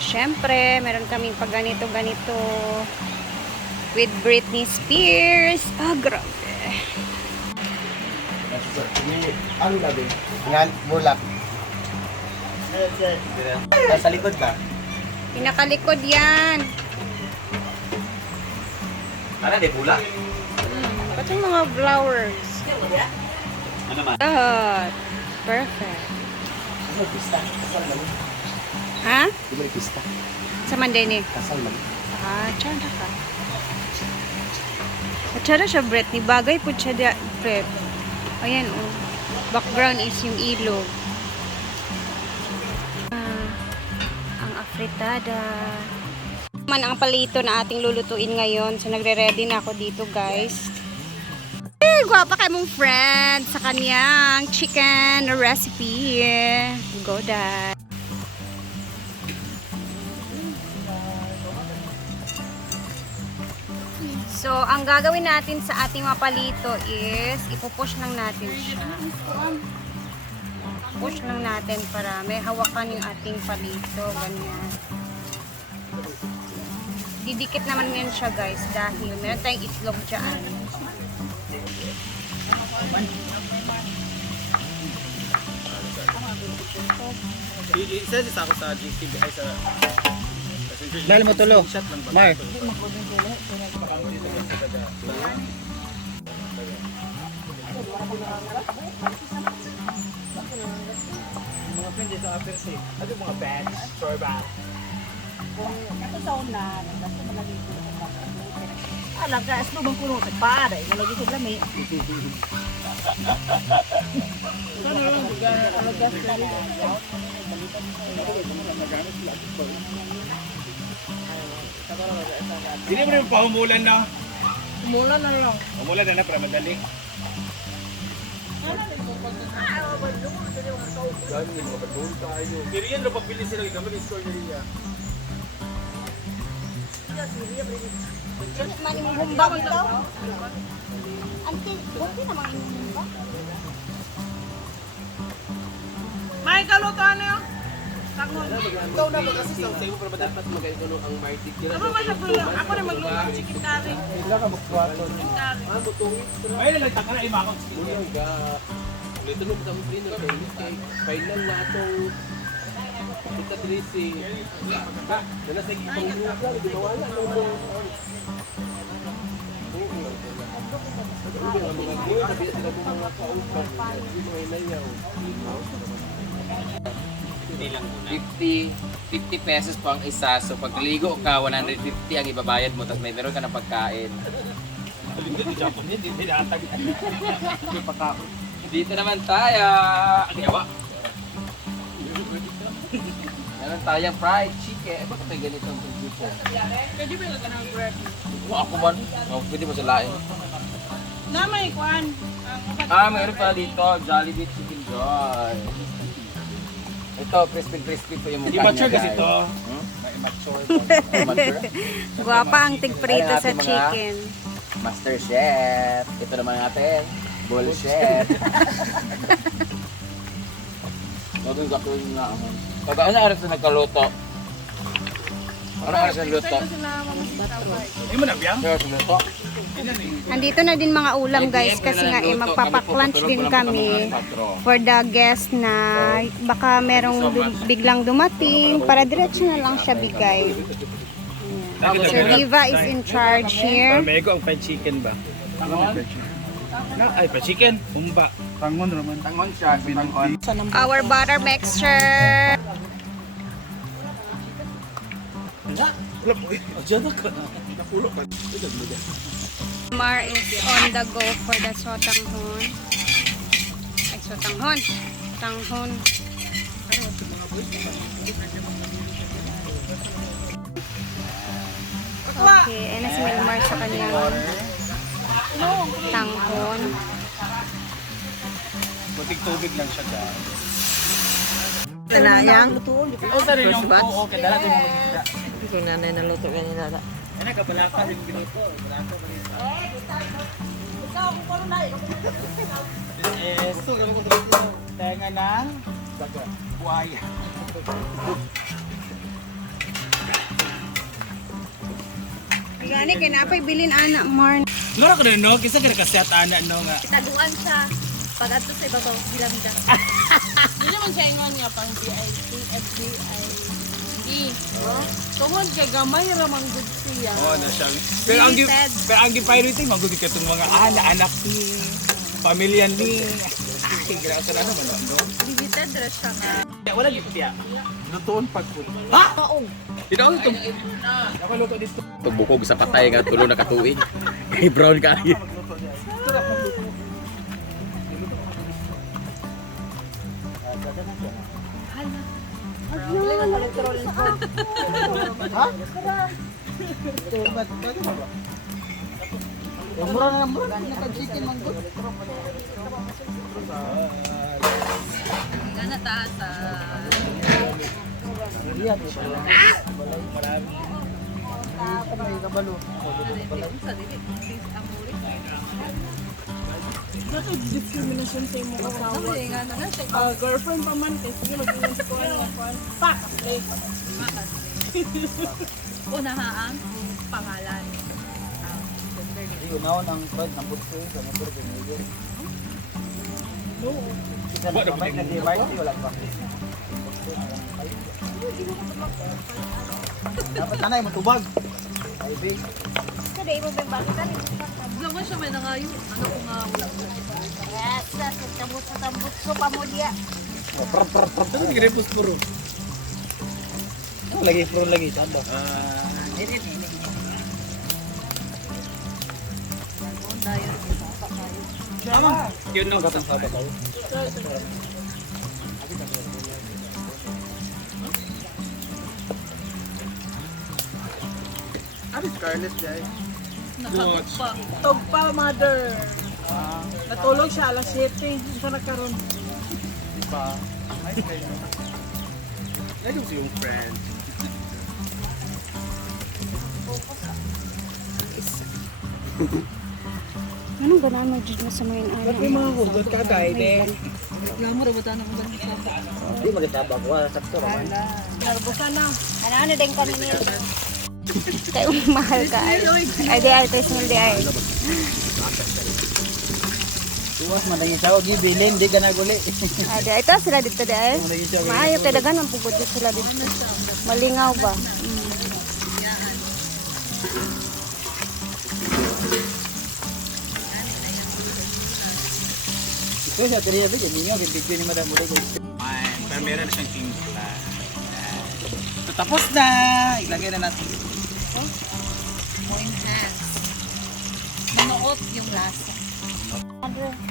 Siyempre, meron kaming pag ganito-ganito with Britney Spears. Ah, grabe. Ano labi? Yan, bulak. Sa likod ba? Pinakalikod yan. Ano, di bulak? Pati mga flowers. Ano man? Lahat. Perfect. Ano, pista? Kasal man. Ha? Di ba yung pista? Sa Mandene. Kasal man. Ah, tsada ka. At tsada siya, Britney. Bagay po siya, Brett. Ayan, oh. Background is yung ilog. Ang afritada. Man ang palito na ating lulutuin ngayon. So, nagre-ready na ako dito, guys. Eh, gwapa kay mong friend sa kanyang chicken recipe. Go, Dad. So, ang gagawin natin sa ating mga palito is ipupush lang natin siya. Push lang natin para may hawakan yung ating palito. Ganyan. Didikit naman yan siya, guys, dahil meron tayong itlog dyan. Isa ako sa GTV ay sa Dahil mo tulo. Mar. mga friend sa Aperse. Ano mga bands, store band. Ito sa una, nagdasto mo lagi ko sa baka. Alam ka, asno bang puno sa pada, lagi ko lami. Hindi mo rin pahumulan na. Mula na lang. Pahumulan na para madali. Pero yan, pagpili sila, ikaw yung store na rin niya. Man, yung humba mo ito? Ante, buti naman yung humba. May kalutan na yun. Ikaw na mag-assist sa'yo para dapat magkaino ang market. Ano ba siya pula? Ako na magluto ng chicken curry. Ay, nalagtak ka na, imakot. Ito nung sa mga na kayo, kay final na itong kita dresi. Na nasa ipang lugar, ginawa na itong mga sabi na sila mga kaupan, yung mga inayaw. 50 pesos po ang isa. So pag ligo ka, 150 ang ibabayad mo. Tapos may meron ka ng pagkain. Dito naman tayo. Yawa. Meron tayong fried chicken. Bakit may ganitong dito? Pwede ba yung ganang bread? Ako man. Pwede mo sa lain. Na may kwan. Meron pala dito. Jollibee Chicken Joy. Ito, crispy po yung mukha niya, Immature kasi guys. ito. Immature? Guwapa ang tigprito sa Ayan, mga- chicken. Master Chef. Ito naman natin. Bull Chef. Naging gatuin na ako. Taga ano oras na nagkaluto? Ano oras na luto? Hindi mo nabiyang? Kaya sa luto? Andito na din mga ulam, guys, kasi nga magpapaklunch din kami for the guest na baka merong biglang dumating para diretso na lang siya bigay. Ayan. So Riva is in charge here. Mego ang fried chicken ba? Ay, fried chicken. Humba. Tangon naman. Tangon siya. Tangon. Our butter mixture. Wala po eh. Diyan na ka. Napulo ka. Mar is on the go for the sotanghon. Ay, sotanghon. Tanghon. Okay, and si Milmar sa kanyang tanghon. Buting tubig lang siya dyan. Tanayang. Oh, sa rin yung oo, okay, dala din mo magkita. Kung nanay na luto kanina na. Ano ka, balaka rin ginuto. Balaka pa rin. So, kami ko dito. Tenga ng daga. buhaya. Gani kay napay bilin ana Marn. Lura ko na no, kisa ka nakaset ana no nga. Taguan sa pag ato sa ibabaw bilang-bilang. Hindi naman siya ingon niya pang VIP, FVID. Tungod kay gamay ramang good siya. Oh, na siya. Pero ang priority magud ka tong mga anak ni pamilya ni. Ay, grabe na naman no. Limited ra siya nga. Wala gyud siya. Lutoon pag food. Ha? Ito ito. Ako luto dito. Pagbukog sa patay nga tulo na katuig. Kay brown kayo. Gana taas sa Bakit discrimination sa imong asawa? Girlfriend pa man kasi sige mag-ingon sa kuha nga kuha. Pak! unahaan pangalan. Unaw ng bad ng putso sa motor ko niyo. Kita na kamay na divide wala pa. Dapat tanay mo tubag. Ay big. Kada imo bang balikan. Laman siya may nangayo. Ano ko nga wala. Yes, tambut so pa mo dia. Ano ni grepos puro? Lagi pro lagi tambah. Yun no. Katang sabat ako. Nakatugpa. Tugpa, mother. Natulog siya alas 7. Hindi siya nagkaroon. Ano si yung friend? Anong ganan mo jud mo sa mga ana? Tapi mga hugot ka kay de. Reklamo ra ba ta nang ganito? Di magtabag wala sakto raman. Narbusan na. Ano din kanini? Kay mahal ka ay. Ay di ay 3,000 di ay. Tuwas man lagi sao gi bilin di ka naguli. Ay di ito sila dito di ay. Maayo kay daghan ang pugod dito sila dito. Malingaw ba? Ito sa teriya ba jadi nga video ni madam mulai guys. Ay, pero meron na siyang timpla. So, tapos na! Ilagay na natin. Mo enhance. Manuot yung lasa. Yeah.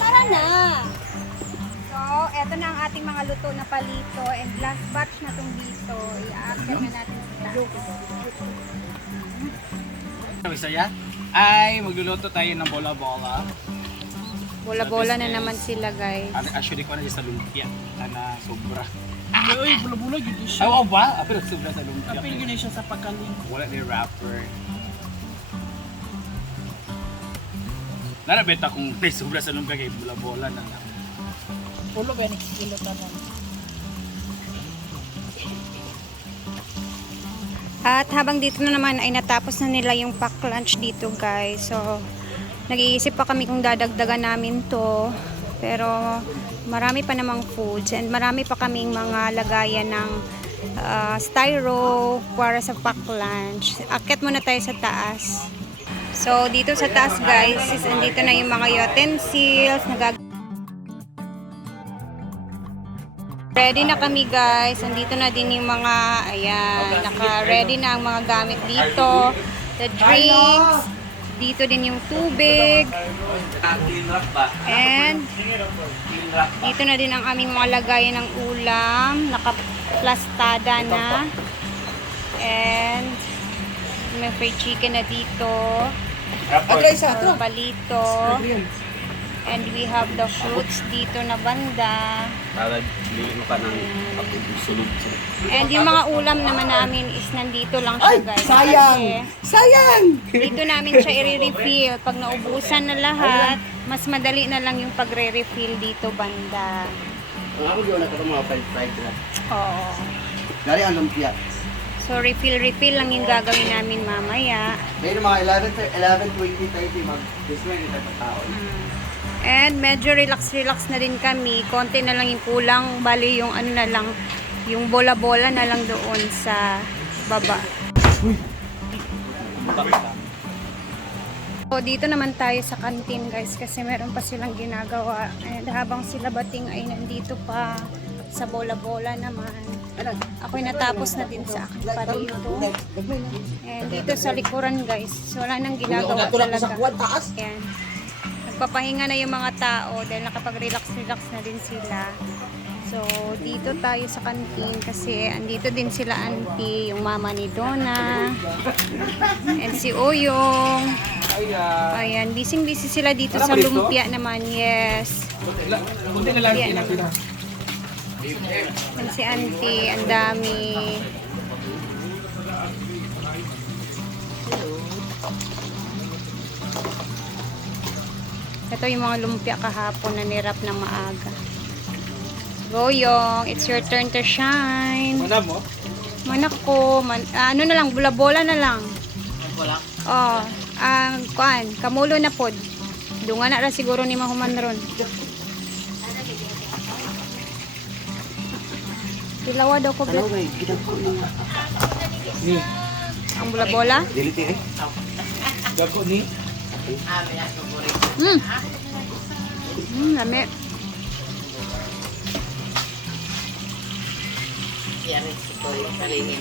Tara na. So, eto na ang ating mga luto na palito and last batch na tong dito. I-action na natin sila. Sabi saya, ay magluluto tayo ng bola-bola. Bola-bola na naman sila, guys. Actually ko na sa lumpia. Ana sobra. Uy, bula-bula gito siya. Ay, ba? Pero sobra sa lumpia. Kapil gini siya sa pagkaling. Wala ni rapper. Narabenta kung may sobra sa lumpia kay bola-bola na lang. Pulo ba kilo tanan. At habang dito na naman ay natapos na nila yung pack lunch dito, guys. So, nag-iisip pa kami kung dadagdagan namin to. Pero, marami pa namang foods and marami pa kaming mga lagayan ng styro para sa pack lunch. Akyat muna tayo sa taas. So, dito sa taas, guys, is andito na yung mga utensils. Ready na kami, guys. Andito na din yung mga, ayan, naka-ready na ang mga gamit dito. The drinks, Dito din yung tubig. Clean wrap ba? And Clean wrap. dito na din ang aming mga lagayan ng ulam. Nakaplastada na. And may fried chicken na dito. Palito. And we have the fruits dito na banda. Para bili mo pa ng sulog. And yung mga ulam naman namin is nandito lang siya, guys. Sayang! Dito namin siya i-refill. Pag naubusan na lahat, mas madali na lang yung pagre-refill dito banda. Ang ako doon na mga fried na. Oo. Dari ang lumpia. So, refill lang yung gagawin namin mamaya. Ngayon mga 11:20, 30 mag-display nito sa taon. And medyo relax na din kami. Konti na lang yung kulang. Bali yung ano na lang, yung bola-bola na lang doon sa baba. So, dito naman tayo sa kantin, guys, kasi meron pa silang ginagawa. And habang sila bating ay nandito pa sa bola-bola naman. Ako'y natapos na din sa akin pa dito. And dito sa likuran, guys, wala nang ginagawa talaga. Ayan. Nagpapahinga na yung mga tao dahil nakapag-relax na din sila. So, dito tayo sa kantin kasi andito din sila auntie, yung mama ni Donna, and si Oyong. Ayan, busy sila dito sa lumpia naman, yes. Kunti na lang Lumpia kinakita. naman. And si auntie, ang dami. Ito yung mga lumpia kahapon na nirap ng maaga. Goyong, it's your turn to shine. Mana mo? Manak ko, ano na lang, bola-bola na lang. Oh, kuan, kamulo na pod. Dunga na ra siguro ni mahuman ron. Dilawa daw ko blet. Ni. Ang bola-bola. Diliti eh. Gago ni. Lami. Yan, ito yung kalinin.